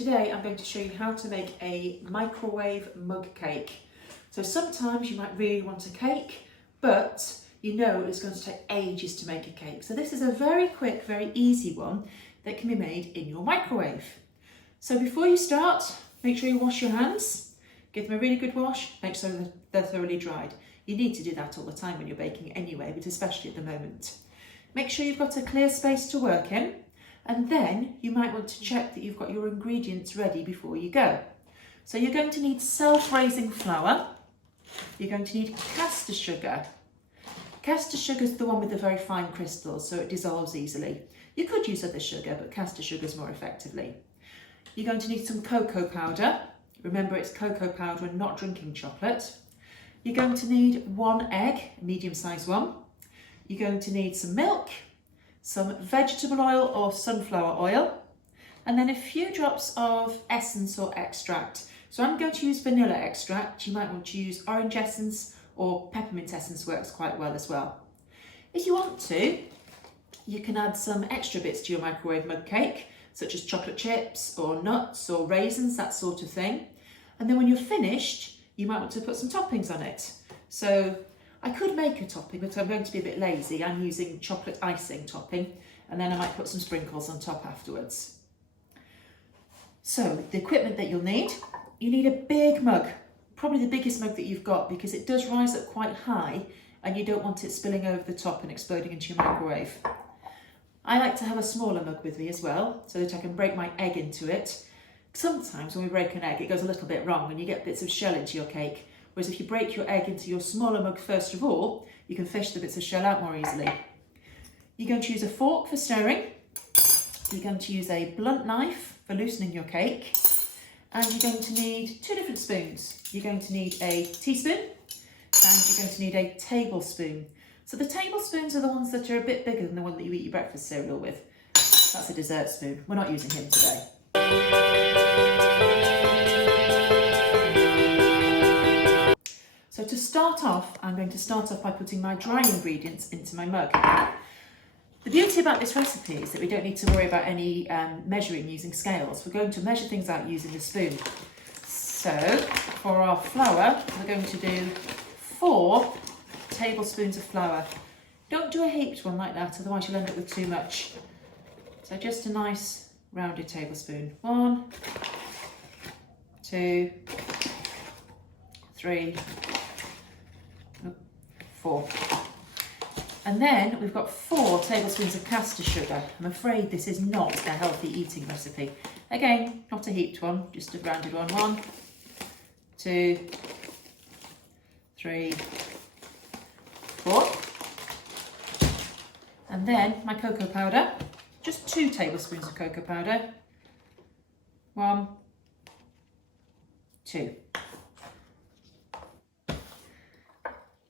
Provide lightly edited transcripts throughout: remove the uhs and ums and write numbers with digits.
Today I'm going to show you how to make a microwave mug cake. So sometimes you might really want a cake, but you know it's going to take ages to make a cake. So this is a very quick, very easy one that can be made in your microwave. So before you start, make sure you wash your hands, give them a really good wash, make sure they're thoroughly dried. You need to do that all the time when you're baking anyway, but especially at the moment. Make sure you've got a clear space to work in. And then you might want to check that you've got your ingredients ready before you go. So you're going to need self-raising flour. You're going to need caster sugar. Caster sugar is the one with the very fine crystals, so it dissolves easily. You could use other sugar, but caster sugar is more effectively. You're going to need some cocoa powder. Remember, it's cocoa powder and not drinking chocolate. You're going to need 1 egg, a medium-sized one. You're going to need some milk, some vegetable oil or sunflower oil, and then a few drops of essence or extract. So I'm going to use vanilla extract. You might want to use orange essence or peppermint essence, works quite well as well. If you want to, you can add some extra bits to your microwave mug cake, such as chocolate chips or nuts or raisins, that sort of thing. And then when you're finished, you might want to put some toppings on it. So I could make a topping, but I'm going to be a bit lazy. I'm using chocolate icing topping, and then I might put some sprinkles on top afterwards. So the equipment that you'll need, you need a big mug, probably the biggest mug that you've got, because it does rise up quite high and you don't want it spilling over the top and exploding into your microwave. I like to have a smaller mug with me as well, so that I can break my egg into it. Sometimes when we break an egg, it goes a little bit wrong and you get bits of shell into your cake. Whereas if you break your egg into your smaller mug first of all, you can fish the bits of shell out more easily. You're going to use a fork for stirring. You're going to use a blunt knife for loosening your cake. And you're going to need 2 different spoons. You're going to need a teaspoon and you're going to need a tablespoon. So the tablespoons are the ones that are a bit bigger than the one that you eat your breakfast cereal with. That's a dessert spoon. We're not using him today. So to start off, I'm going to start off by putting my dry ingredients into my mug. The beauty about this recipe is that we don't need to worry about any measuring using scales. We're going to measure things out using a spoon. So for our flour, we're going to do 4 tablespoons of flour. Don't do a heaped one like that, otherwise you'll end up with too much. So just a nice rounded tablespoon. 1, 2, 3, 4. And then we've got 4 tablespoons of caster sugar. I'm afraid this is not a healthy eating recipe. Again, not a heaped one, just a rounded one. 1, 2, 3, 4. And then my cocoa powder, just 2 tablespoons of cocoa powder. 1, 2.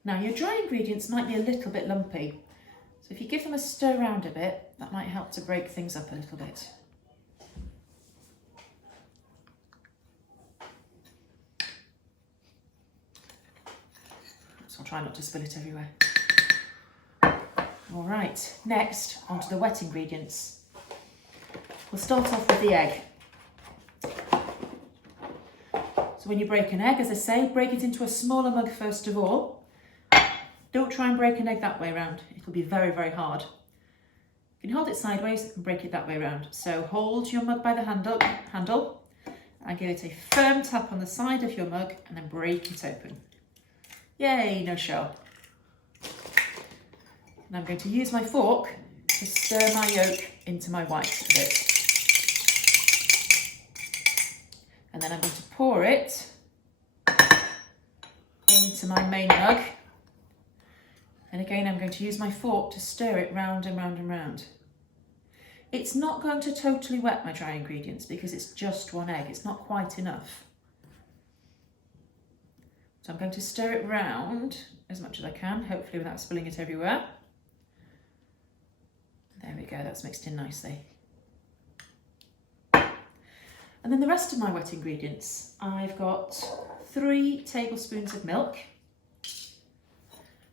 Now your dry ingredients might be a little bit lumpy, so if you give them a stir around a bit, that might help to break things up a little bit. So I'll try not to spill it everywhere. All right, next onto the wet ingredients. We'll start off with the egg. So when you break an egg, as I say, break it into a smaller mug first of all. Don't try and break an egg that way around. It'll be very, very hard. You can hold it sideways and break it that way around. So hold your mug by the handle and give it a firm tap on the side of your mug and then break it open. Yay, no shell. And I'm going to use my fork to stir my yolk into my white a bit. And then I'm going to pour it into my main mug. And again, I'm going to use my fork to stir it round and round and round. It's not going to totally wet my dry ingredients because it's just 1 egg. It's not quite enough. So I'm going to stir it round as much as I can, hopefully without spilling it everywhere. There we go, that's mixed in nicely. And then the rest of my wet ingredients, I've got 3 tablespoons of milk.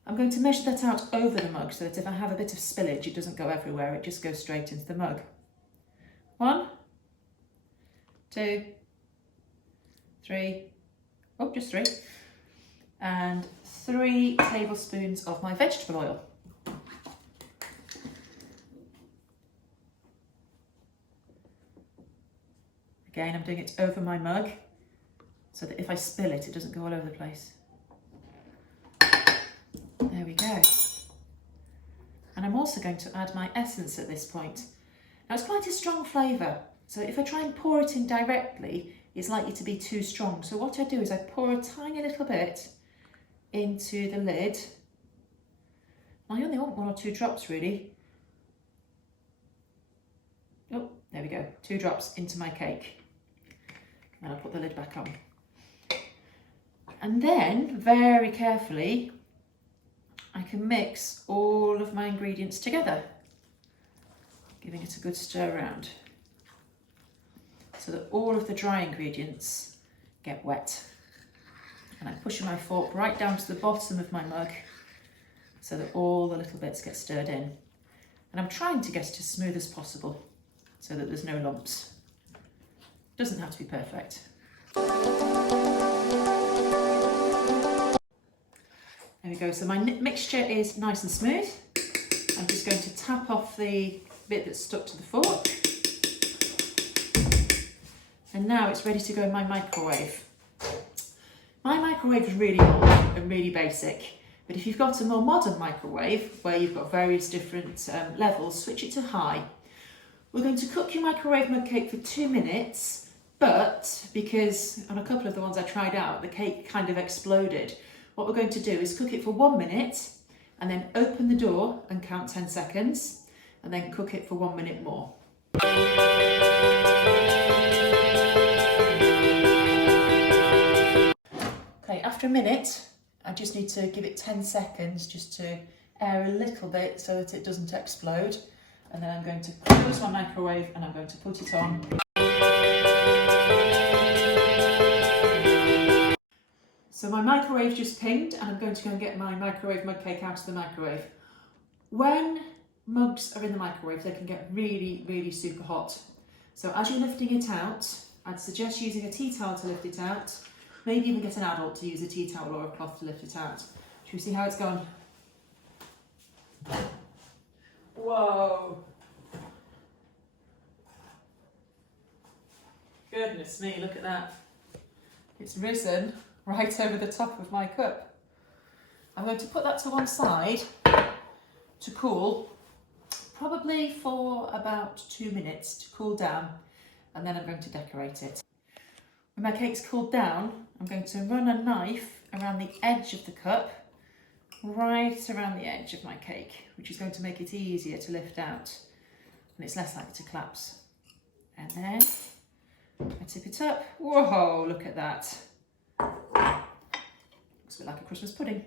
I'm going to measure that out over the mug so that if I have a bit of spillage, it doesn't go everywhere, it just goes straight into the mug. 1, 2, 3, oh, just 3, and 3 tablespoons of my vegetable oil. Again, I'm doing it over my mug so that if I spill it, it doesn't go all over the place. There we go. And I'm also going to add my essence at this point. Now it's quite a strong flavour, so if I try and pour it in directly, it's likely to be too strong. So what I do is I pour a tiny little bit into the lid. I only want 1 or 2 drops really. Oh, there we go, 2 drops into my cake. And I'll put the lid back on. And then, very carefully, I can mix all of my ingredients together, giving it a good stir around so that all of the dry ingredients get wet. And I'm pushing my fork right down to the bottom of my mug so that all the little bits get stirred in. And I'm trying to get it as smooth as possible so that there's no lumps. Doesn't have to be perfect. There we go, so my mixture is nice and smooth. I'm just going to tap off the bit that's stuck to the fork. And now it's ready to go in my microwave. My microwave is really old and really basic, but if you've got a more modern microwave where you've got various different levels, switch it to high. We're going to cook your microwave mug cake for 2 minutes, but because on a couple of the ones I tried out, the cake kind of exploded, what we're going to do is cook it for 1 minute and then open the door and count 10 seconds and then cook it for 1 minute more. Okay, after a minute, I just need to give it 10 seconds just to air a little bit so that it doesn't explode. And then I'm going to close my microwave and I'm going to put it on. So my microwave just pinged and I'm going to go and get my microwave mug cake out of the microwave. When mugs are in the microwave, they can get really, really super hot. So as you're lifting it out, I'd suggest using a tea towel to lift it out. Maybe even get an adult to use a tea towel or a cloth to lift it out. Should we see how it's gone? Whoa! Goodness me, look at that. It's risen right over the top of my cup. I'm going to put that to one side to cool, probably for about 2 minutes to cool down, and then I'm going to decorate it. When my cake's cooled down, I'm going to run a knife around the edge of the cup, right around the edge of my cake, which is going to make it easier to lift out and it's less likely to collapse. And then I tip it up. Whoa, look at that. Looks a bit like a Christmas pudding.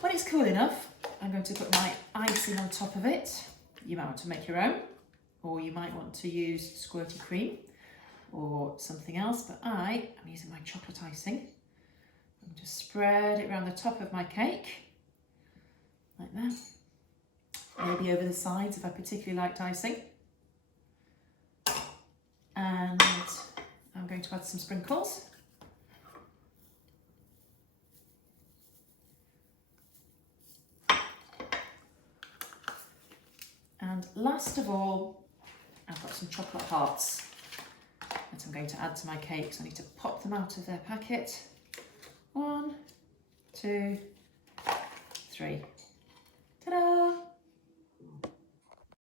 When it's cool enough, I'm going to put my icing on top of it. You might want to make your own, or you might want to use squirty cream or something else, but I am using my chocolate icing. I'm going to spread it around the top of my cake, like that. Maybe over the sides if I particularly liked icing. And I'm going to add some sprinkles. And last of all, I've got some chocolate hearts that I'm going to add to my cake. So I need to pop them out of their packet. 1, 2, 3.